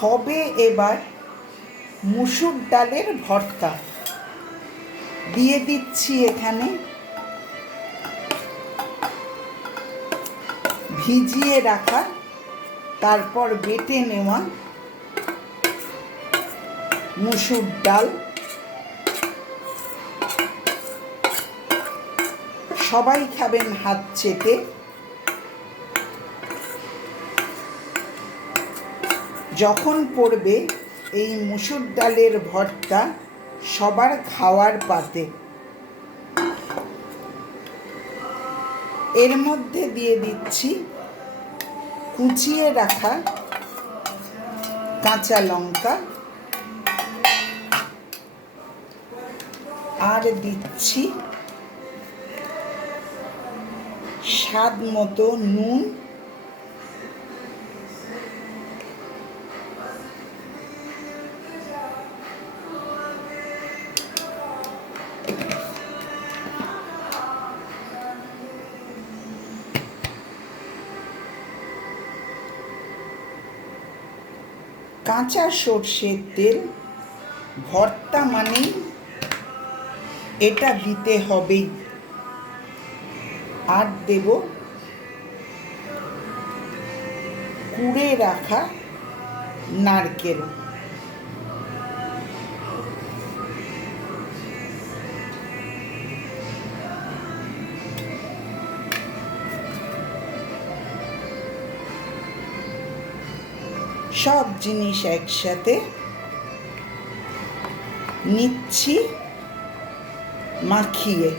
হবে এবার মুসুর ডালের ভর্তা। দিয়ে দিচ্ছি এখানে ভিজিয়ে রাখা, তারপর বেটে নেওয়া মুসুর ডাল। সবাই খাবেন হাত চেটে। যখন পড়বে এই মুসুর ডালের ভর্তা সবার খাওয়ার পাতে, এর মধ্যে দিয়ে দিচ্ছি কুচিয়ে রাখা কাঁচা লঙ্কা, আর দিচ্ছি স্বাদ মতো নুন, কাঁচা সর্ষের তেল। ভর্তা মানেই এটা দিতে হবেই। আর দেব কুড়ে রাখা নারকেল। সব জিনিস একসাথে নিচ্ছি মাখিয়ে।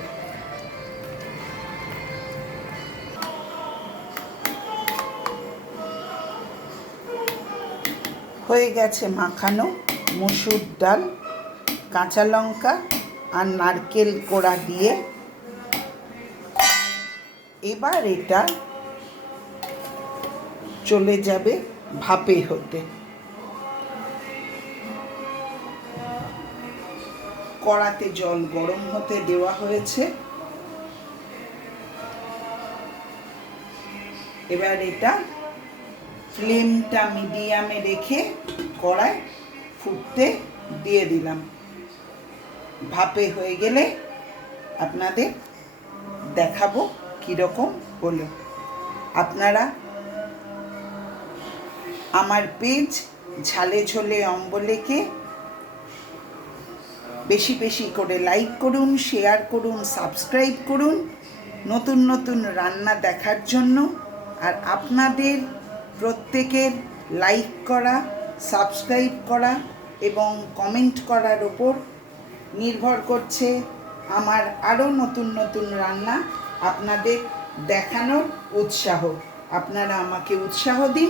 হয়ে গেছে মাখানো মসুর ডাল, কাঁচা লঙ্কা আর নারকেল কোড়া দিয়ে। এবার এটা চলে যাবে ভাপে হতে। কড়াতে জল গরম হতে দেওয়া হয়েছে। এবার এটা ফ্লেমটা মিডিয়ামে রেখে কড়ায় ফুটতে দিয়ে দিলাম। ভাপে হয়ে গেলে আপনাদের দেখাবো কীরকম হলো। আপনারা আমার পেজ ঝালে ঝোলে অম্বলেকে বেশি বেশি করে লাইক করুন, শেয়ার করুন, সাবস্ক্রাইব করুন নতুন নতুন রান্না দেখার জন্য। আর আপনাদের প্রত্যেকের লাইক করা, সাবস্ক্রাইব করা এবং কমেন্ট করার ওপর নির্ভর করছে আমার আরও নতুন নতুন রান্না আপনাদের দেখানোর উৎসাহ। আপনারা আমাকে উৎসাহ দিন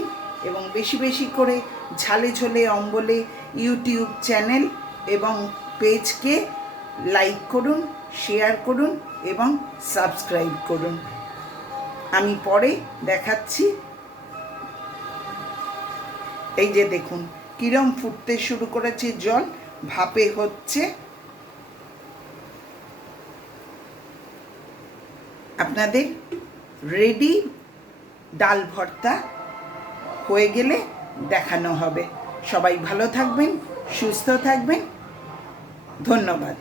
এবং বেশি বেশি করে ঝালে ঝোলে অম্বলে ইউটিউব চ্যানেল এবং পেজকে লাইক করুন, শেয়ার করুন এবং সাবস্ক্রাইব করুন। আমি পরে দেখাচ্ছি। এই যে দেখুন কিরম ফুটতে শুরু করেছে, জল ভাপে হচ্ছে। আপনাদের রেডি ডাল ভর্তা হয়ে গেলে দেখানো হবে। সবাই ভালো থাকবেন, সুস্থ থাকবেন। ধন্যবাদ।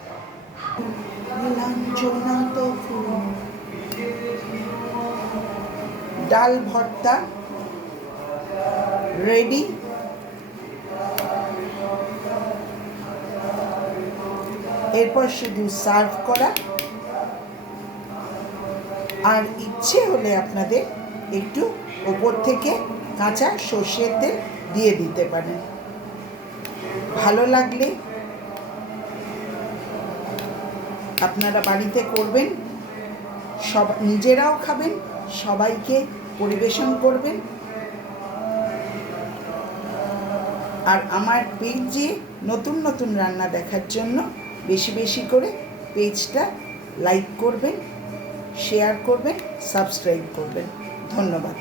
ডাল ভর্তা রেডি। এরপর শুধু সার্ভ করা। আর ইচ্ছে হলে আপনাদের একটু ওপর থেকে কাঁচা সর্ষের তেল দিয়ে দিতে পারেন। ভালো লাগলে আপনারা বাড়িতে করবেন, সব নিজেরাও খাবেন, সবাইকে পরিবেশন করবেন। আর আমার পেজে নতুন নতুন রান্না দেখার জন্য বেশি বেশি করে পেজটা লাইক করবেন, শেয়ার করবেন, সাবস্ক্রাইব করবেন। ধন্যবাদ।